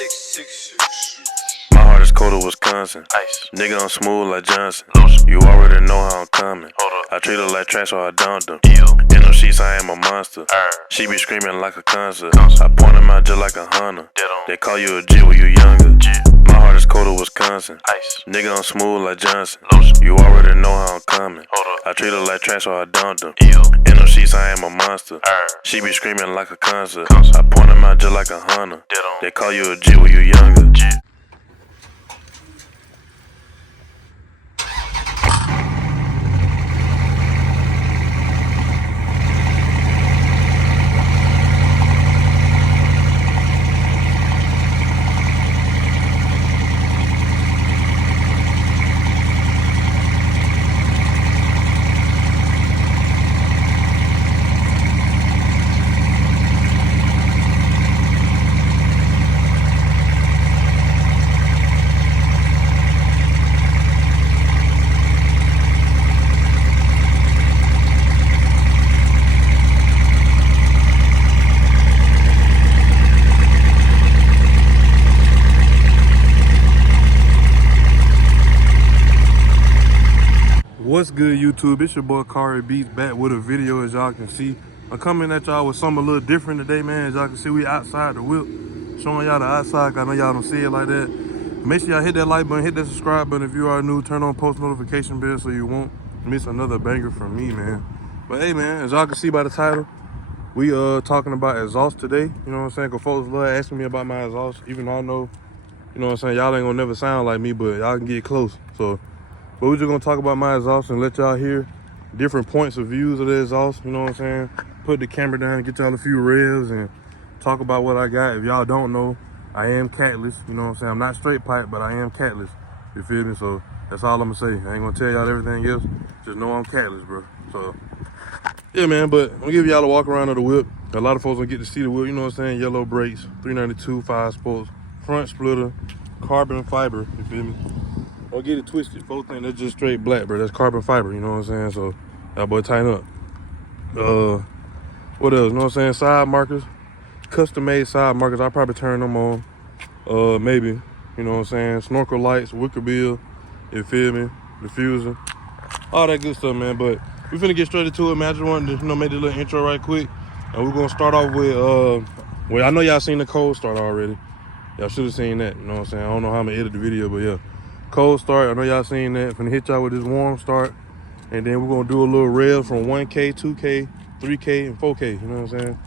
My heart is cold as Wisconsin. Ice. Nigga, I'm smooth like Johnson. Lotion. You already know how I'm coming. I treat her like trash, so I dumped them. In them sheets, I am a monster. She be screaming like a concert. I point them out just like a hunter. They call you a G when you younger. My heart is cold as Wisconsin. Ice. Nigga, I'm smooth like Johnson. Lotion. You already know how I'm coming. I treat her like trash, so I dumped them. In them sheets, I am a monster. She be screaming like a concert. I point them out just like a hunter. They call you a G when you younger. What's good, YouTube? It's your boy Cari Beats back with a video. As y'all can see, I'm coming at y'all with something a little different today, man. As y'all can see, we outside the whip, showing y'all the outside. I know y'all don't see it like that. Make sure y'all hit that like button, hit that subscribe button if you are new. Turn on post notification bell so you won't miss another banger from me, man. But hey, man, as y'all can see by the title, we talking about exhaust today. You know what I'm saying? Cause folks love asking me about my exhaust, even though I know, you know what I'm saying, y'all ain't gonna never sound like me, but y'all can get close. But we're just gonna talk about my exhaust and let y'all hear different points of views of the exhaust, you know what I'm saying? Put the camera down, get y'all a few revs and talk about what I got. If y'all don't know, I am catless, you know what I'm saying? I'm not straight pipe, but I am catless, you feel me? So that's all I'm gonna say. I ain't gonna tell y'all everything else, just know I'm catless, bro. So yeah, man, but I'm gonna give y'all a walk around of the whip. A lot of folks don't get to see the whip, you know what I'm saying? Yellow brakes, 392, 5 spokes, front splitter, carbon fiber, you feel me? Don't get it twisted. Folks think that's just straight black, bro. That's carbon fiber, you know what I'm saying? So that boy tighten up. What else? You know what I'm saying? Side markers, custom made side markers. I'll probably turn them on. Maybe, you know what I'm saying? Snorkel lights, wicker bill, you feel me? Diffuser, all that good stuff, man. But we finna get straight into it, man. I just wanted to, make this little intro right quick. And we're gonna start off with, well, I know y'all seen the cold start already. Y'all should have seen that, you know what I'm saying? I don't know how I'm gonna edit the video, but yeah. Cold start, I know y'all seen that. Finna hit y'all with this warm start. And then we're gonna do a little rev from 1K, 2K, 3K, and 4K, you know what I'm saying?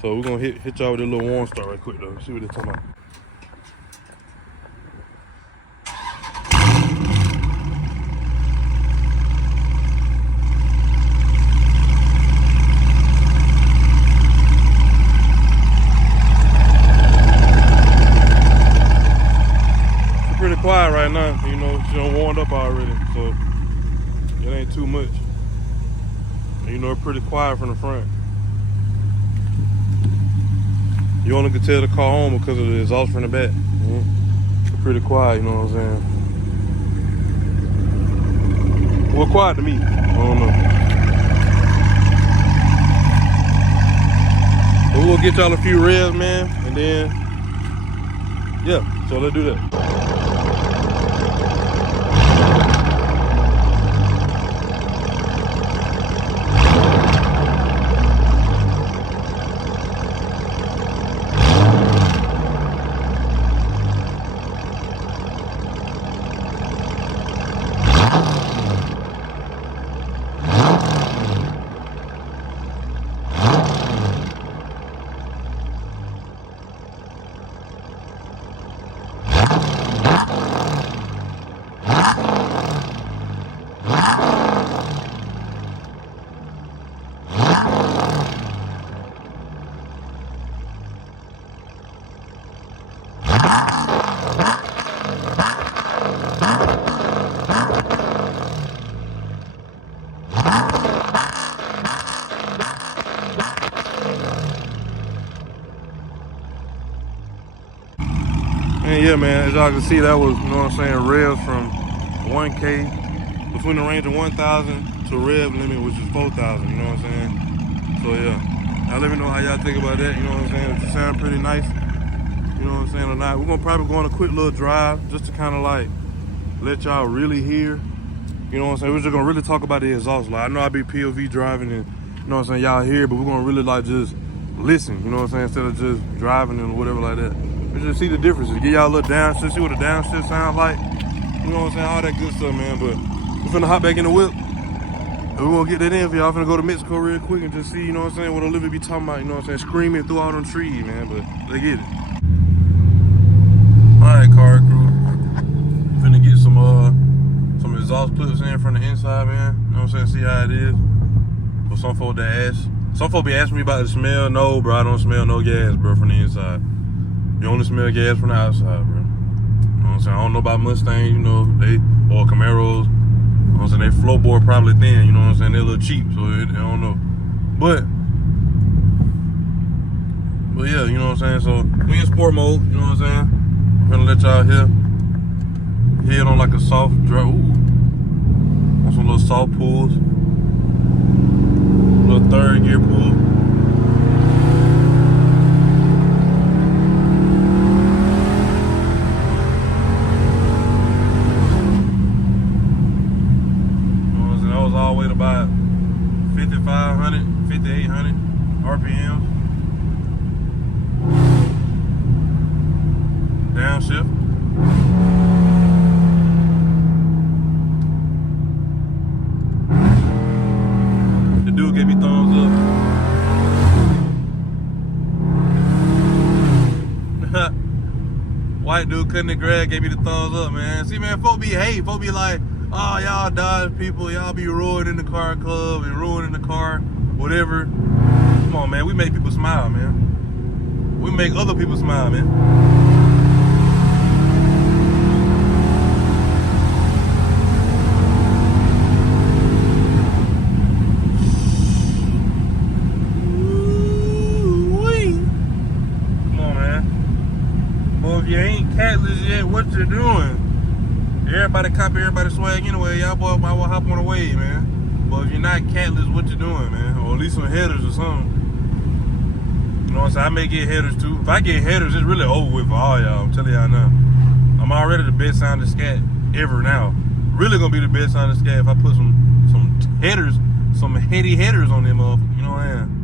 So we're gonna hit y'all with a little warm start right quick though. See what they're talking about. Pretty quiet right now, you know, she done warmed up already, so it ain't too much. And, you know, it's pretty quiet from the front. You only can tell the car home because of the exhaust from the back. It's pretty quiet, you know what I'm saying? Well, quiet to me, I don't know. But we'll get y'all a few revs, man, and then, yeah, so let's do that. And yeah, man, as y'all can see, that was, you know what I'm saying, revs from 1K, between the range of 1,000 to rev limit, which is 4,000, you know what I'm saying? So yeah, now let me know how y'all think about that, you know what I'm saying? Does it sound pretty nice? You you know what I'm saying, or not. We're gonna probably go on a quick little drive just to kind of like let y'all really hear. You know what I'm saying? We're just gonna really talk about the exhaust. Like, I know I be POV driving and, you know what I'm saying, y'all hear, but we're gonna really like just listen, you know what I'm saying, instead of just driving and whatever like that. We just see the differences. Get y'all a little downshift, see what a downshift sounds like. You know what I'm saying? All that good stuff, man. But we're finna hop back in the whip. And we're gonna get that in for y'all. Finna go to Mexico real quick and just see, you know what I'm saying, what Olivia be talking about, you know what I'm saying, screaming through all them trees, man. But let's get it. Alright, car crew. Finna get some exhaust clips in from the inside, man. You know what I'm saying? See how it is. For some folk that ask. Some folk be asking me about the smell. No, bro, I don't smell no gas, bro, from the inside. You only smell gas from the outside, bro. You know what I'm saying? I don't know about Mustangs, you know, or Camaros. You know what I'm saying? They floorboard probably thin, you know what I'm saying? They're a little cheap, so I don't know. But yeah, you know what I'm saying? So we in sport mode, you know what I'm saying? I'm gonna let y'all hear it on like a soft drive. Ooh. On some little soft pulls. Little third gear pull. That was all the way to about 5,500, 5,800 RPMs. Downshift. The dude gave me thumbs up. White dude cutting the grass gave me the thumbs up, man. See, man, folk be hate. Folk be like, oh, y'all Dodge people, y'all be ruining the car club and ruining the car, whatever. Come on, man. We make people smile, man. We make other people smile, man. If you ain't Catless yet, what you doing? Everybody copy everybody's swag anyway. Y'all boy might well hop on the wave, man. But if you're not Catless, what you doing, man? Or at least some headers or something. You know what I'm saying? I may get headers too. If I get headers, it's really over with for all y'all. I'm telling y'all now. I'm already the best sounding scat ever now. Really gonna be the best sounding scat if I put some headers, some heady headers on them motherfuckers. You know what I mean?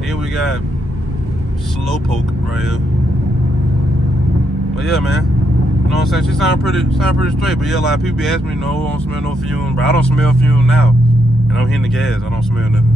Then we got Slowpoke right here. But yeah, man. You know what I'm saying? She sound pretty straight. But yeah, a lot of people be asking me, no, I don't smell no fume. But I don't smell fume now. And I'm hitting the gas. I don't smell nothing.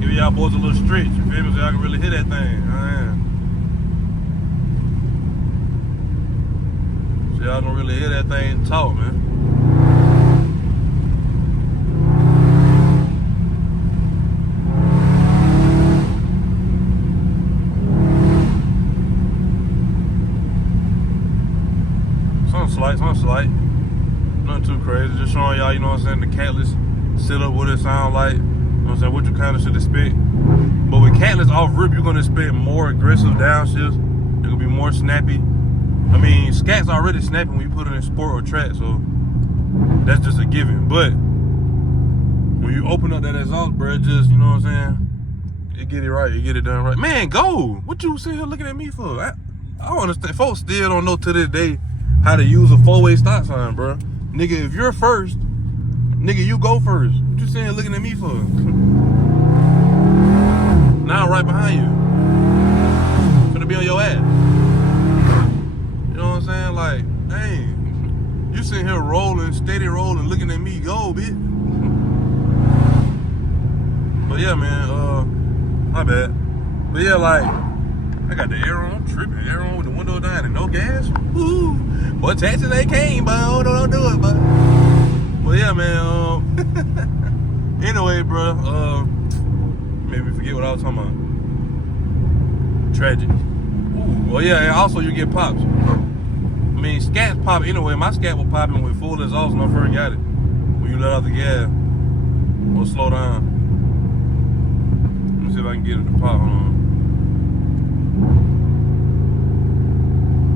Give y'all boys a little stretch, you feel me? So y'all can really hit that thing. So y'all don't really hear that thing talk, man. Something slight. Nothing too crazy. Just showing y'all, you know what I'm saying, the Catless setup, what it sound like. You know what I'm saying, what you kind of should expect. But with Catless off rip, you're gonna expect more aggressive downshifts. It's gonna be more snappy. I mean, Scat's already snappy when you put it in sport or track, so that's just a given. But when you open up that exhaust, bro, just, you know what I'm saying, you get it right, you get it done right. Man, go! What you sitting here looking at me for? I don't understand. Folks still don't know to this day how to use a four-way stop sign, bro. Nigga, if you're first, nigga, you go first. What you saying looking at me for? Now I'm right behind you. Gonna be on your ass. You know what I'm saying? Like, dang. You sitting here rolling, steady rolling, looking at me, go, bitch. But yeah, man, my bad. But yeah, like, I got the air on, tripping, air on with the window down and no gas. Woo! Boy, taxes they came, but don't do it, but yeah, man, Anyway, bro, made me forget what I was talking about. Tragic. Ooh, well, yeah, and also you get pops. I mean, scats pop anyway. My scat was popping with full exhaust when I first got it. When you let out the gas, or slow down. Let me see if I can get it to pop. Hold on.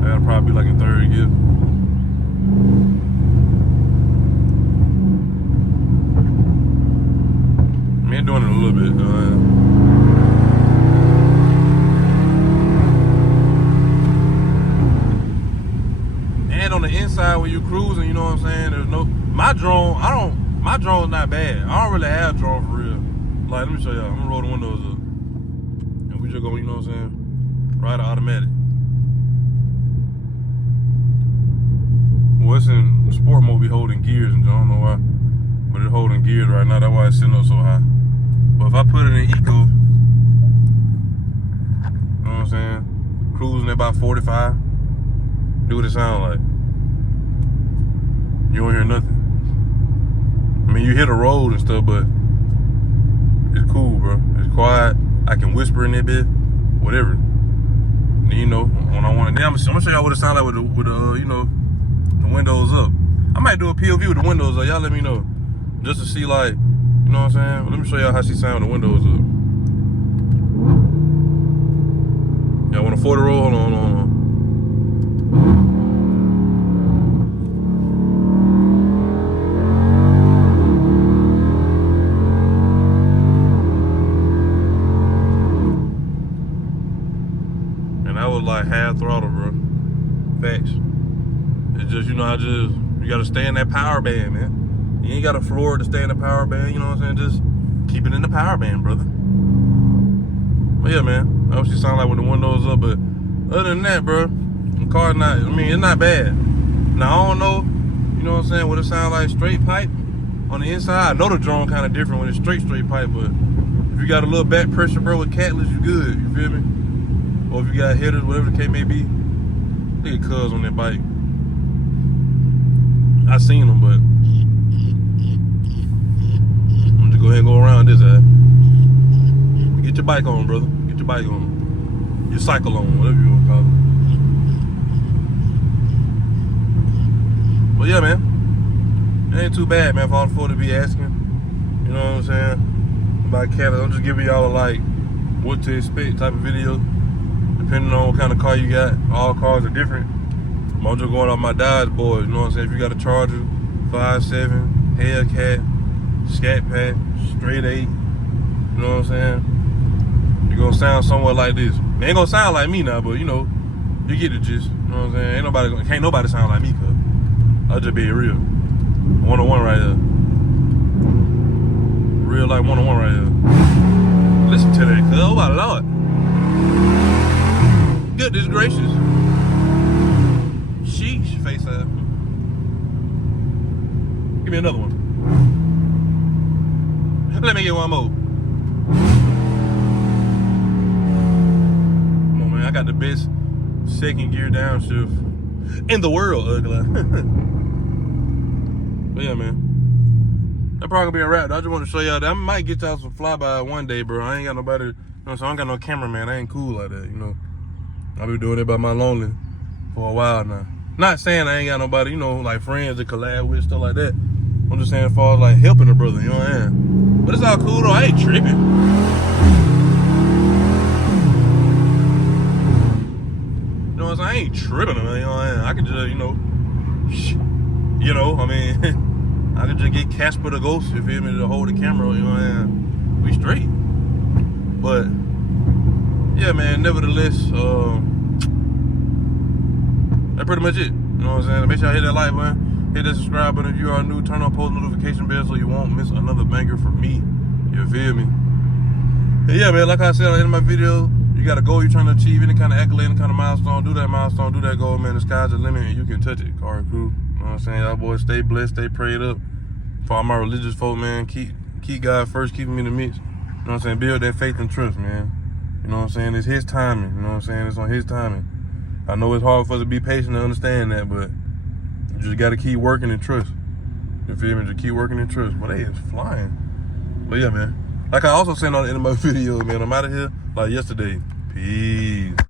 I gotta probably be like in third gear. I mean, doing it a little bit. And on the inside when you cruising, you know what I'm saying? There's no my drone's not bad. I don't really have drone for real. Like, let me show y'all. I'm gonna roll the windows up. And we just go, you know what I'm saying? Ride automatic. Well, it's in sport mode, be holding gears, and I don't know why. But it's holding gears right now, that's why it's sitting up so high. But if I put it in eco, you know what I'm saying? Cruising at about 45. Do what it sound like. You don't hear nothing. I mean, you hear the road and stuff, but it's cool, bro. It's quiet. I can whisper in that bit, whatever. And you know, when I want to, I'm gonna show y'all what it sound like with the you know, the windows up. I might do a POV with the windows up. Y'all let me know, just to see, like, you know what I'm saying. Well, let me show y'all how she sound with the windows up. Y'all want a 40 roll? Hold on. Like half throttle, bro. Facts. It's just, you know, you gotta stay in that power band, man. You ain't got a floor to stay in the power band, you know what I'm saying? Just keep it in the power band, brother. But yeah, man, that what she sound like with the windows up. But other than that, bro, the car it's not bad. Now, I don't know, you know what I'm saying, what it sound like straight pipe on the inside. I know the drone kind of different when it's straight pipe, but if you got a little back pressure, bro, with Catless, you good, you feel me? Or if you got hitters, whatever the case may be. Look at Cuz on that bike. I seen him, but I'm just go ahead and go around this eye. Get your bike on, brother. Get your bike on. Your cycle on, whatever you want to call it. But yeah, man. It ain't too bad, man, for all the folk to be asking. You know what I'm saying? About Catless. I'm just giving y'all like what to expect type of video. Depending on what kind of car you got, all cars are different. I'm just going off my Dodge boys, you know what I'm saying? If you got a Charger, 5.7, Hellcat, Scat Pack, straight 8, you know what I'm saying? You're gonna sound somewhat like this. It ain't gonna sound like me now, but you know, you get the gist, you know what I'm saying? Can't nobody sound like me, cuz. I'll just be real. 101 right here. Real like 101 right here. Listen to that, cuz, oh my Lord. Goodness gracious. Sheesh, face ass. Give me another one. Let me get one more. Come on, man. I got the best second gear downshift in the world, ugly. But yeah, man. That probably gonna be a wrap. I just want to show y'all that I might get y'all some flyby one day, bro. I ain't got nobody, you know, so I ain't got no cameraman. I ain't cool like that, you know. I've been doing it by my lonely for a while now. Not saying I ain't got nobody, you know, like friends to collab with, stuff like that. I'm just saying as far as like helping a brother, you know what I'm saying? But it's all cool though, I ain't tripping. You know what I'm saying? I ain't tripping, you know what I'm saying? I can just, I mean, I can just get Casper the Ghost, you feel me, to hold the camera, you know what I'm saying? We straight. But yeah, man, nevertheless, that's pretty much it. You know what I'm saying? Make sure y'all hit that like button, hit that subscribe button if you are new, turn on post notification bell so you won't miss another banger from me. You feel me? And yeah, man, like I said at the end of my video, you got a goal you're trying to achieve, any kind of accolade, any kind of milestone, do that milestone, do that goal, man. The sky's the limit and you can touch it, Cari crew. You know what I'm saying? Y'all boys stay blessed, stay prayed up. For all my religious folk, man, keep God first, keep him in the mix. You know what I'm saying? Build that faith and trust, man. You know what I'm saying? It's his timing. You know what I'm saying? It's on his timing. I know it's hard for us to be patient and understand that, but you just got to keep working and trust. You feel me? Just keep working in trust. But they is flying. But yeah, man. Like I also said on the end of my video, man, I'm out of here like yesterday. Peace.